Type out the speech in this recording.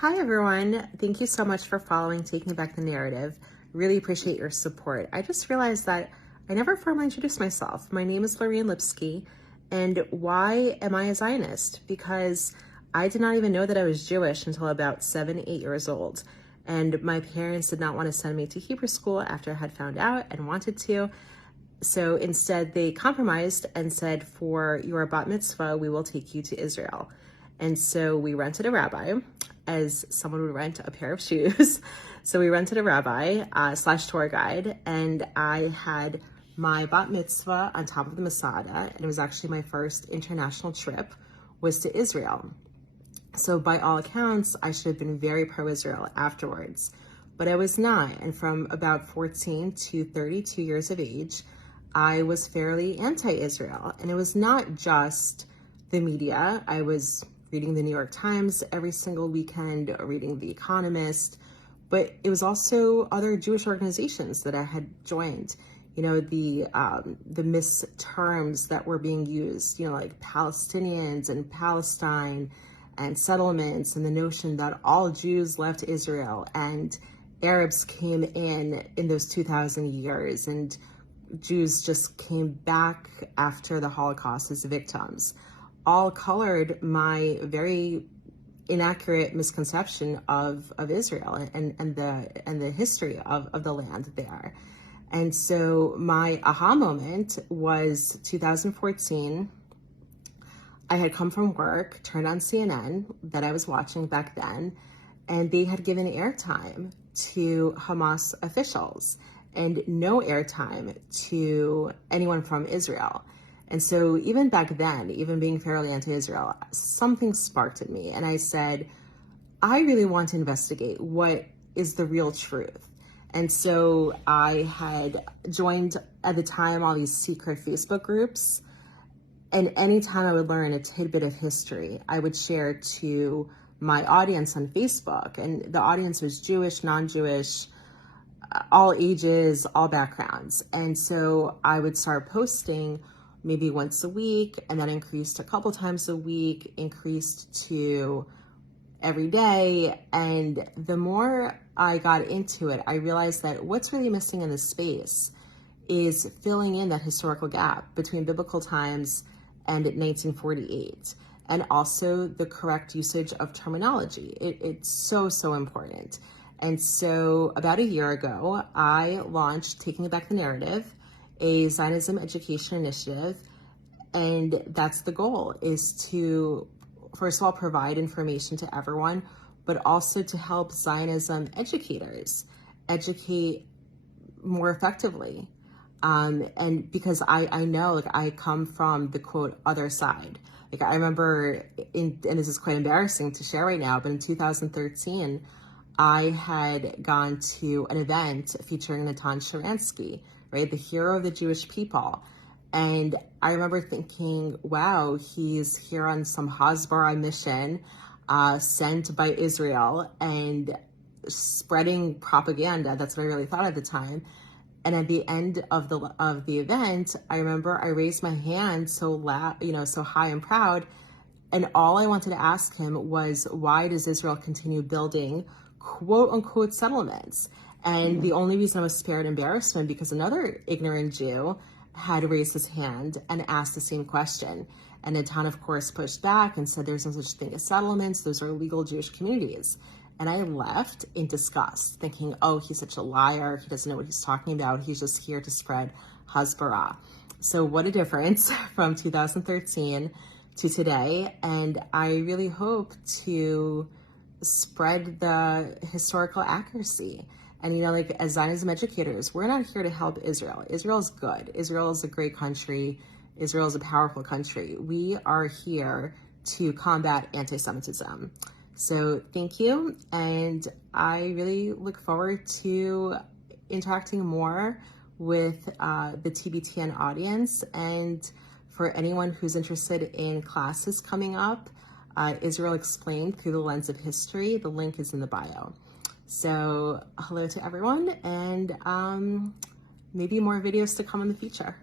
Hi everyone. Thank you so much for following Taking Back the Narrative. Really appreciate your support. I just realized that I never formally introduced myself. My name is Lorraine Lipsky, and why am I a Zionist? Because I did not even know that I was Jewish until about 7, 8 years old. And my parents did not want to send me to Hebrew school after I had found out and wanted to. So instead they compromised and said, for your bat mitzvah, we will take you to Israel. And so we rented a rabbi, as someone would rent a pair of shoes. So we rented a rabbi slash tour guide, and I had my bat mitzvah on top of the Masada, and it was actually my first international trip, was to Israel. So by all accounts, I should have been very pro-Israel afterwards, but I was not. And from about 14 to 32 years of age, I was fairly anti-Israel. And it was not just the media. I was reading the New York Times every single weekend, reading The Economist, but it was also other Jewish organizations that I had joined. You know, the misterms that were being used, you know, like Palestinians and Palestine and settlements, and the notion that all Jews left Israel and Arabs came in those 2,000 years, and Jews just came back after the Holocaust as victims, all colored my very inaccurate misconception of Israel and the history of the land there. And so my aha moment was 2014. I had come from work, turned on CNN that I was watching back then, and they had given airtime to Hamas officials and no airtime to anyone from Israel. And so even back then, even being fairly anti-Israel, something sparked in me. And I said, I really want to investigate what is the real truth. And so I had joined at the time all these secret Facebook groups. And anytime I would learn a tidbit of history, I would share to my audience on Facebook. And the audience was Jewish, non-Jewish, all ages, all backgrounds. And so I would start posting maybe once a week, and then increased a couple times a week, increased to every day. And the more I got into it, I realized that what's really missing in this space is filling in that historical gap between biblical times and 1948, and also the correct usage of terminology. It's so important. And so about a year ago, I launched Taking Back the Narrative, a Zionism education initiative. And that's the goal, is to, first of all, provide information to everyone, but also to help Zionism educators educate more effectively. And because I know, like, I come from the quote other side. Like, I remember and this is quite embarrassing to share right now, but in 2013, I had gone to an event featuring Natan Sharansky, right, the hero of the Jewish people. And I remember thinking, wow, he's here on some Hasbara mission sent by Israel and spreading propaganda. That's what I really thought at the time. And at the end of the event, I remember I raised my hand so loud, so high and proud. And all I wanted to ask him was, why does Israel continue building quote unquote settlements? And the only reason I was spared embarrassment because another ignorant Jew had raised his hand and asked the same question. And Natan, of course, pushed back and said there's no such thing as settlements. Those are legal Jewish communities. And I left in disgust, thinking, oh, he's such a liar. He doesn't know what he's talking about. He's just here to spread Hasbara. So what a difference from 2013 to today. And I really hope to spread the historical accuracy. And, like, as Zionism educators, we're not here to help Israel. Israel is good. Israel is a great country. Israel is a powerful country. We are here to combat anti-Semitism. So thank you. And I really look forward to interacting more with the TBTN audience. And for anyone who's interested in classes coming up, Israel Explained through the lens of history, the link is in the bio. So hello to everyone, and maybe more videos to come in the future.